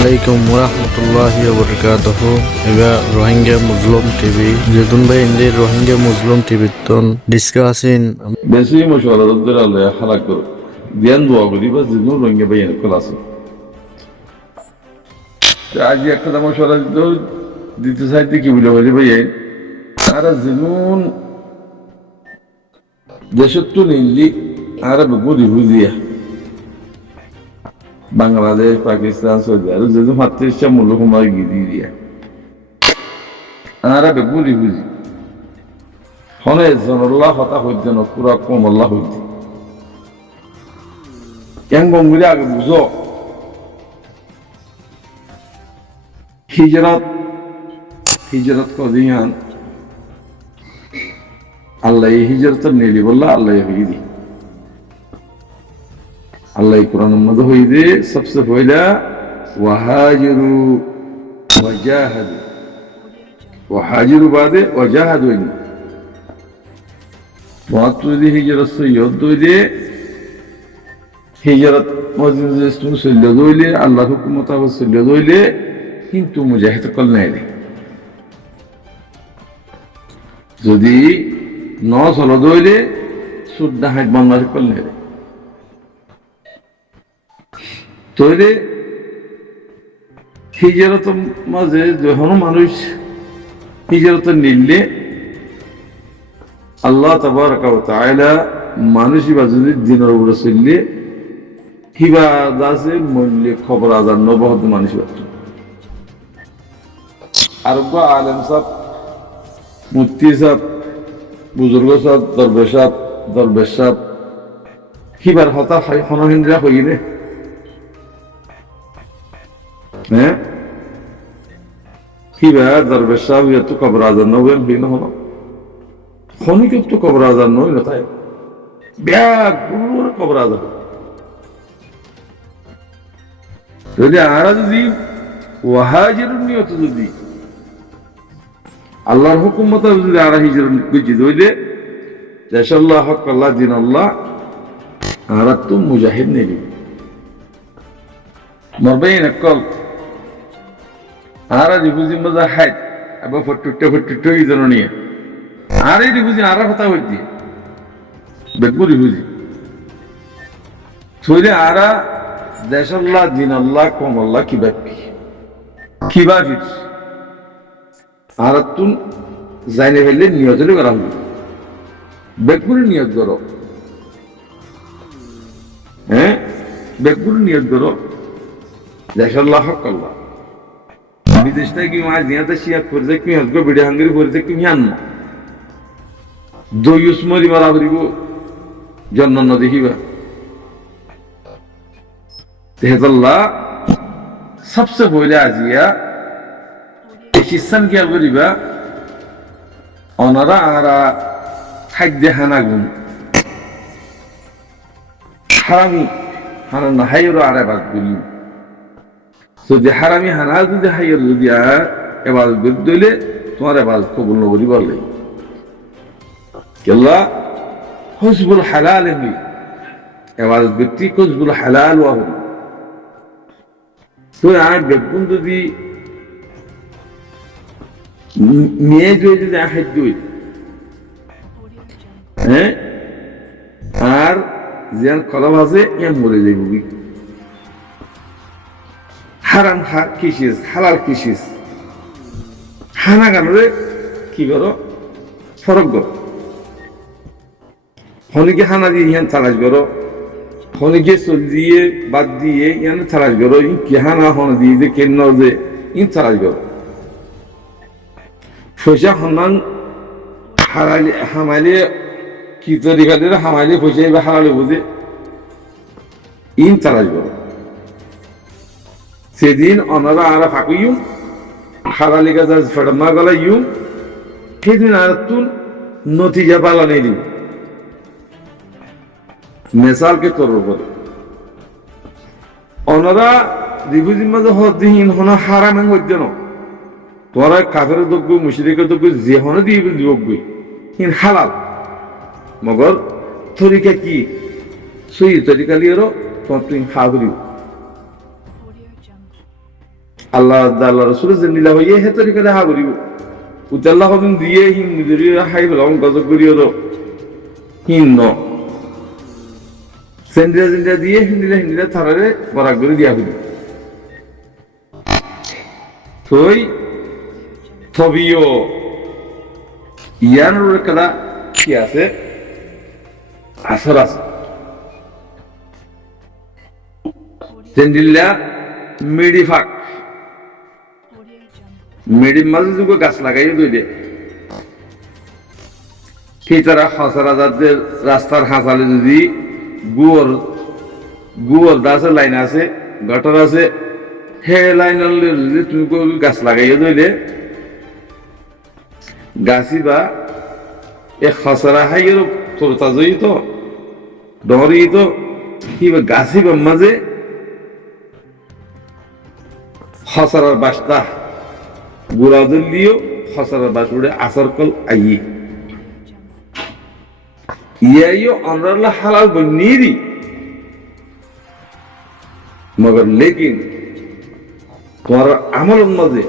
আলাইকুম ওরহমতুল্লাহি ওবরকাতুহু। এবার রোহিঙ্গা মুসলিম টিভি যেতুন ভাই ইন্দি রোহিঙ্গা মুসলিম টিভি তন ডিসকাসিন বেশি মশওয়ারাদের আল্লাহ হালাক করো জ্ঞান দোয়া করি বা যেন রোহিঙ্গা ভাই এনকল আছে আজ একটা মশওয়ারা দিতে চাইতে কি বলে বলি ভাই আর যেন দেশের তো নিলি আর বুঝি বুঝিয়া বাংলাদেশ পাকিস্তান সৌদি আরব যেন মাতৃষ্ঠা মূল্য কুমার গিয়ে দিয়া আর বুঝি বুঝি হনে জনল্লাহ হতা হইতে ন পুরা কম আল্লাহ হইতে কেন গঙ্গুলি আগে বুঝো হিজরত কদিয়ান আল্লাহ হিজরত নেলি বললা আল্লাহ হই দি আল্লাহ কোরআন মধ্যে হই দে সবসে পয়লা ওয়াহাজিরু ওয়াজাহাদু ওয়াহাজিরু বাদে ওয়াজাহাদু যদি হিজরত সৈয়দ দইলে হিজরত মসজিদ সৈল্য দইলে আল্লাহ হুকুমত সৈল্য দইলে কিন্তু মুজাহিদ কল নাই যদি ন চল দইলে সুদ্দা হাইট বাংলাদেশ কল নাই তইলে হিজরত মাঝে যখন মানুষ হিজরত নিলে আল্লাহ তাবারাকা ওয়া তাআলা মানুষই বা যদি দিনের উপরে চললে হিবা দাসে মূল্যে খবর আজান নবহত মানুষ আর আলেম সাহেব মুফতি সাহেব বুজুর্গ সাহেব দরবেশ সাহেব হিবার হতা হনহিন্দরা হইলে হ্যাঁ হিবার দরবেশ সাহেব এত খবর আজান নবেন হইল হলো খনিকের তো কবর আজান নয় না তাই ব্যাগ কবর আজান যদি আরা যদি ওয়াহাজির নিয়ত যদি আল্লাহর হুকুম মতো যদি আরা হিজর বুঝি দইলে দেশাল্লাহ হক আল্লাহ দিন আল্লাহ আরা তো মুজাহিদ নেবি মরবেন কল আরা বুঝি মজা হাইট আবার ফট্টুট্টা এই জন্য নিয়ে আর এই বুঝি আর কথা হইতি বেগুরি বুঝি থইলে আরা দেশাল্লাহ দিন আল্লাহ কম আল্লাহ কি ব্যাপী কি বাফির আর তুন জাইনে ফেললে নিয়ত করা হইল বেগুরি নিয়ত করো হ্যাঁ বেগুরি নিয়ত করো দেশাল্লাহ হক আল্লাহ বিদেশ থেকে মাছ দিয়াতে শিয়াত করে কি হজগো বিড়ে হাঙ্গিরি করে কি আন না দই উসমরি মারা করিব জন্ম দেখিবা তেহেদল্লাহ সবসে পহলে আজিয়া খ্রিস্টান কি করিবা অনারা আরা খাদ্য হানাগুন হারামি হানা না হাইর আরে বাদ করি যদি হারামি হানা যদি হাইর যদি এবার দইলে তোমার এবার কবুল নবরি বললে কেল্লা খুশবুল হালাল এমনি এবার ব্যক্তি খুশবুল হালাল ওয়াহ তো আর বেগুন যদি মেয়ে যদি আহেদ দুই হ্যাঁ আর যেন কলা ভাজে এম মরে যাইব হারাম কিসিস হালাল কিসিস হানা গানরে কি করো ফরক করো খনিকে হানা দিয়ে ইয়ান তালাশ করো খনিকে চল দিয়ে বাদ দিয়ে ইয়ান তালাশ করো ই কি হানা হন দিয়ে যে কেন যে ইন তালাশ করো পয়সা হনান হারালি হামাইলে কি তরিকা দিয়ে হামাইলে পয়সা এবার হারালে বুঝে ইন তালাশ করো সেদিন অনারা আরা ফাঁকুইম হারালি গাছ ফেড়মা গলা ইউম সেদিন আর তুন নতিজা পালা নেই দিন মেসাল কে তোর উপরে অনারা রিভুজির মাঝে হদিন হনা হারাম হইতে ন তোরা কাফের দগ্গ মুশরিকের দগ্গ যে হনে দিয়ে দিবগই ইন হালাল মগর তরিকা কি সই তরিকা লিয়েরো তো তুই খাবরি আল্লাহ রসুলের জেন্দিলা হইয়ে হে তরিকা দেখা করিব উজাল্লাহ হদিন দিয়ে হিন্দুরি হাই বলম গজব করিও হিন্ন সেন্ডিয়া জেন্ডিয়া দিয়ে হিন্দিলা থারারে বরাক করে দিয়া হইল থই থবিও ইয়ার কাদা কি আছে আসর আছে সেন্ডিল্লা মিডি ফাঁক মিডির মাঝে যুগ গাছ লাগাইয়ে দইলে সেই তারা সচরাচর রাস্তার হাঁচালে যদি গুয়র দাসের লাইন আছে গটর আছে হে লাইন যদি তুমি গাছ লাগাইয়ে দইলে গাছি বা এ খসরা হাইয়ের তোর তাজই তো ডরি তো কি বা গাছি বা মাঝে খসরার বাস্তা গুড়া দিলিও খসরার বাস উড়ে আসর কল আইয়ে ইয়াইও অনরাল্লাহ হালাল বন্নিরি মগর লেকিন তোমার আমল মাঝে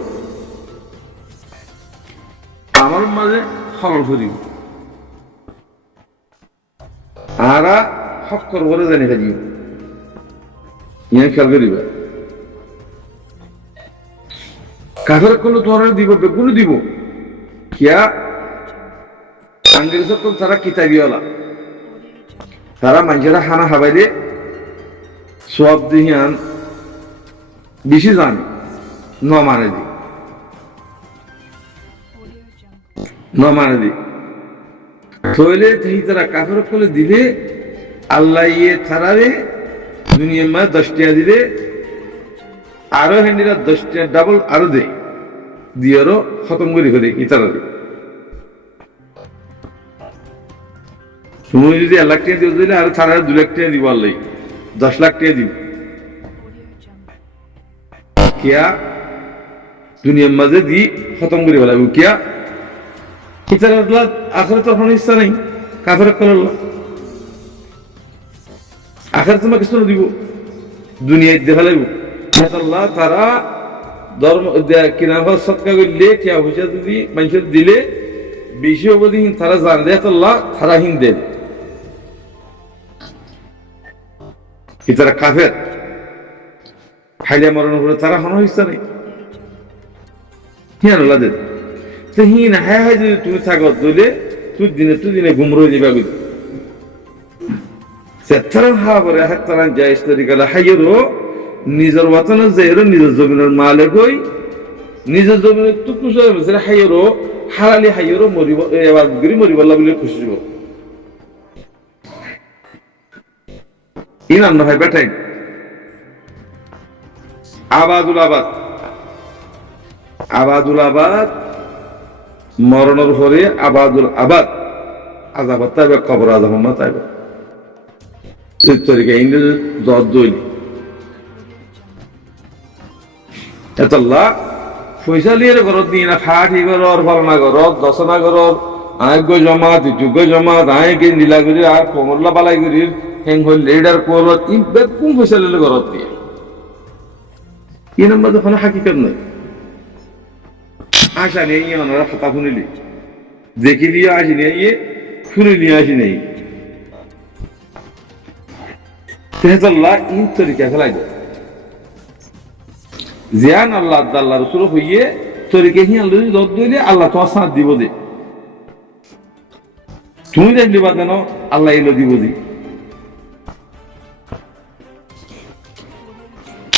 খবর করি আরা হক করবো জানি খাজিও ইয়া খেয়াল করিবা কাফের করলে তোমার দিব বেগুন দিব কিয়া আঙ্গের সকল তারা কিতাবিওয়ালা তারা মানুষেরা হানা হাবাইলে সব দিহিয়ান বেশি জানে ন মানে দি থইলে তারা কাফের করলে দিলে আল্লাহ ইয়ে থারারে দুনিয়ার মাঝে 10 টাকা দিলে আরো হেন্ডিরা 10 টাকা ডাবল আরো দেয় দিয়ে আরো খতম করে ফেলে ইতারা তুমি যদি 1 লাখ টাকা দিয়ে দিলে আরো থারা 2 লাখ টাকা দিব আল্লাহ 10 লাখ টাকা দিব কিয়া দুনিয়ার মাঝে দি খতম করে ফেলাবো কিয়া ইতারা আখেরাত তখন ইচ্ছা নাই কাফের করল আখেরাত তোমাকে কিছু দিব দুনিয়ায় দেখা লাগবে আল্লাহ তারা ধর্ম কিনাফা সৎকা করলে টিয়া পয়সা যদি মানুষের দিলে বেশি অবধিহীন তারা জান দেয় আল্লাহ তারা হীন দেন কি তারা কাফের হাইলিয়া মরণ করে তারা হন ইচ্ছা নেই হিয়ান আল্লাহ দেন তো হিন হ্যাঁ হয় যদি তুমি থাকো দিলে তুই দিনে গুমরো দিবা বুঝি সেতারান হা করে হাতারান জায়েজ তরিকালা হাইয়েরও নিজের ওয়াতানের যাইরো নিজের জমিনের মালিক হই নিজের জমিনের টুকু সরে হাইয়েরও হারালি হাইয়েরও মরিব এবার গরি মরিবল্লা বলে খুশি হব ইনান ভাই বেটাই আবাদুল আবাদ মরণের পরে আবাদুল আবাদ আজাবাদ তাইবে কবর আজাব তাইবে তরিকা ইংরেজি জজ দইল এতল্লা পয়সা লিয়ে ঘরত দিয়ে না ফাটি ঘর ফালনা ঘর দশনা ঘর আয়োগ্য জমাত যোগ্য জমাত আয়কে নীলাগুড়ি আর কমরলা বালাইগুড়ির হেং হল লিডার কোলত ইবেদ কোন পয়সা লিলে ঘরত দিয়ে এই নাম্বার যখন হাকিকত নয় আশা নেই ওনারা ফাতা শুনিলি দেখি দিয়ে আসি নিয়ে শুনি নিয়ে আসি নেই তেহতাল্লাহ ইন তরিকা ফেলাই দেয় জিয়ান আল্লাহ রসুল হইয়ে তরিকে হি আল্লাহ দর দিলে আল্লাহ তোমার সাথ দিব দে তুমি দেখলি বা কেন আল্লাহ এলো দিব দি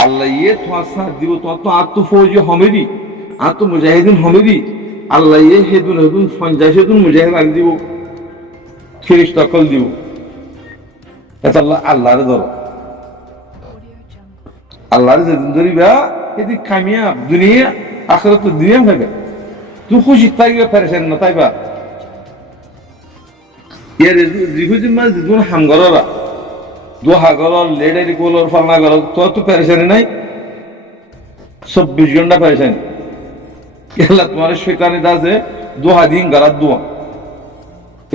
আল্লাহ ইয়ে তোমার সাথ দিব তোমার তো আত্মফৌজি হমেদি আত্মমুজাহিদিন হমেদি আল্লাহ ইয়ে হেদুন ফঞ্জাহিদুন মুজাহিদ আনি দিব ফেরেশতা কল দিব এটা আল্লাহর ধরো আল্লাহর যেদিন ধরিবা এদিক কামিয়াব দুনিয়া আখেরাত তো দুনিয়া হবে তুই খুশি থাকবে পেরেশান না তাইবা এর জিহুদিন মাঝ দুন হামগররা দোহা গরর লেডারি কোলর ফালনা গরর তো পেরেশানি নাই 24 ঘন্টা পেরেশানি আল্লাহ তোমার শয়তানি দাসে দোহা দিন গারাত দোয়া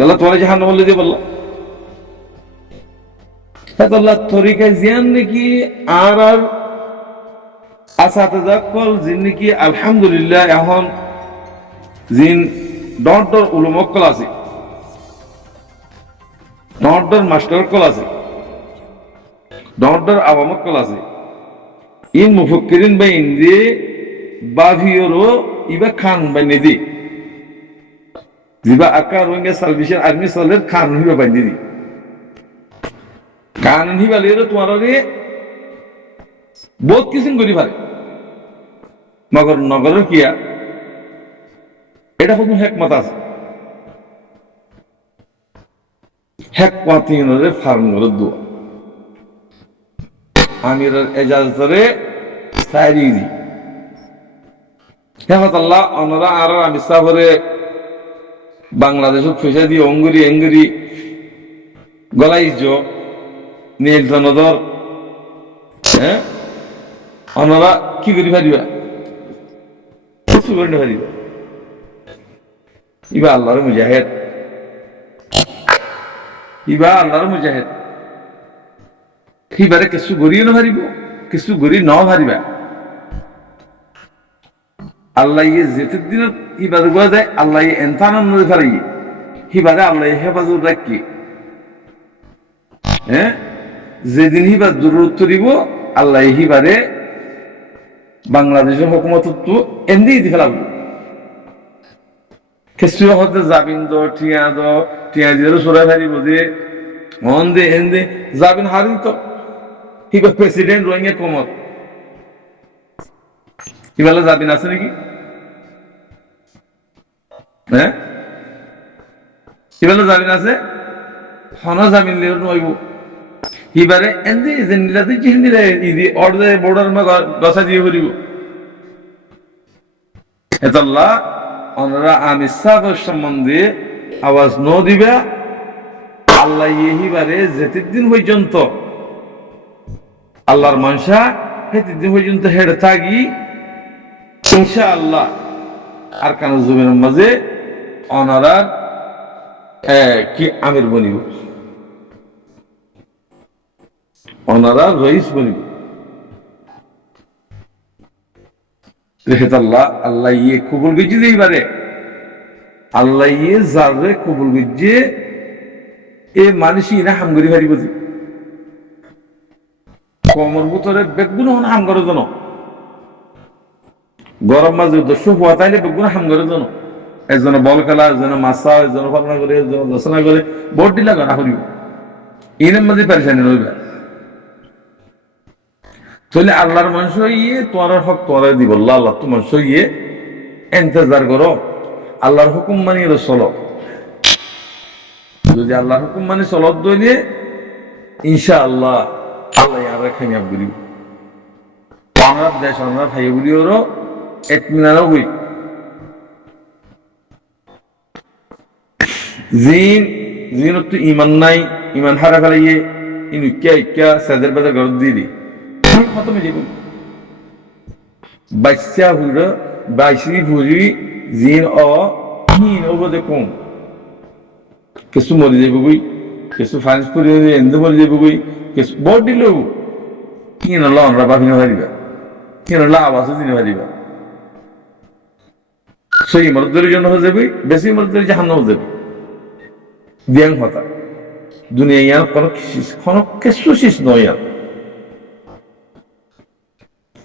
আল্লাহ তোমার জাহান্নাম বলে দিয়ে বললা আল্লাহ তরিকা জিয়ান নাকি আর বাসাতে যা কল জিন নাকি আলহামদুলিল্লাহ এখন জিন ডর উলুমক কল আছে, ডর মাস্টার কল আছে, ডর আওয়ামক কল আছে। ইন মুফক্কিরিন বা ইন্দি বাভিওরও ইবা খান বা নিদি জিবা আকার রোহিঙ্গা সালভেশন আর্মি সালের খান হিবা বাইন্দি দি খান হিবা লিয়ে তোমার বহুত কিছু করি পারে মগর নগরের কিয়া এটা কোনো হেকমত আছে। হেকমাতিনের ফার্ম করে দোয়া আমিরের এজাজরে সাইরি দি হেমত আল্লাহ অনরা আর আমি সাবরে বাংলাদেশত পয়সা দিয়ে অঙ্গুরি এঙ্গুরি গলাইজ নীলধনদর হ্যাঁ অনরা কি করি পারিবা কিছু করি না পারিবা ইবা আল্লাহর মুজাহিদ, ইবা আল্লাহর মুজাহিদ হিবারে কিছু গড়িও না পারিব, কিছু গড়ি ন পারিবা। আল্লাহ ইয়ে যেতে দিন ইবাদ গোয়া যায় আল্লাহ এনতানান নদী পারি হিবারে আল্লাহ হেফাজত রাখি হ্যাঁ যেদিন হিবার দূরত্ব দিব আল্লাহ হিবারে বাংলাদেশের হুকুমত তো এমনি দি ফেলাব কিছু হতে যাবিন টিয়া দিয়ে সরাই ফারিব যে মন দে এন দে যাবিন হারিন তো হিবার প্রেসিডেন্ট রোহিঙ্গা কমত হিবালে যাবিন আছে নাকি হ্যাঁ হিবালে যাবিন আছে হন যাবিন লিয়ে নইব হিবারে এন্দি যে নিলাতে চিহ্নিলে ইদি অর্ডে বর্ডার মে গসা দিয়ে করিব এতাল্লাহ অনরা আমি সাফর সম্বন্ধে আওয়াজ ন দিবা আল্লাহ হিবারে যেতে দিন পর্যন্ত আল্লাহর মানসা হেতে দিন পর্যন্ত হেড থাকি ইনশাআল্লাহ আর কান জমিনের মাঝে অনারার কি আমির বনিব অনারার রইস বনিব আল্লাহ আল্লাহ ইয়ে কবুল গেছি এইবারে আল্লাহ ইয়ে যারে কবুল গেছে এ মানুষই না হামগরি হারিব যে কমর ভিতরে বেগুন হন হাম করে জন গরম মাঝে দস্য হওয়া তাইলে বেগুন হাম করে জন একজনে বল খেলা একজনে মাছা একজনে ফালনা করে একজনে দর্শনা করে বোর্ড দিলা গড়া করিব এনের মধ্যে পারিশানি রইবে তাহলে আল্লাহর মানুষ ইয়ে তোমার হক তোমার দিব আল্লাহ তো মানুষ ইয়ে ইন্তজার করো আল্লাহর হুকুম মানি চলো যদি আল্লাহর হুকুম মানি চলত দইলে ইনশাআল্লাহ আল্লাহ আর খাইয়াব করিব আমরা দেশ আমরা খাই বলিওরও এতমিনারও হই জিন জিনত ইমান নাই ইমান হারা ফেলাইয়ে ইনুক্কা ইক্কা সাদের বাজার ঘর দিয়ে দি খতমে যাব বাচ্চা হুড় বাইশি ভুরি জিন হিন ওবদে কম কিছু মরি যাব গই কিছু ফাইন্স করে এন্দ মরি যাব গই কিছু বড় দিল কিন আল্লাহ আমরা বাহিনী হারিবা কিন আল্লাহ আওয়াজ দিন হারিবা সেই মরদের জন্য হয়ে যাবে বেশি মরদের জাহান্ন হয়ে যাবে দিয়াং হতা দুনিয়া ইয়ার কোনো কিছু শেষ নয় ইয়ার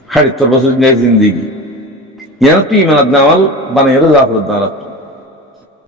70 বছর জিন্দিগি ইয়ার তুই ইমানাত নাওয়াল বানাইরা জাফর দাঁড়াত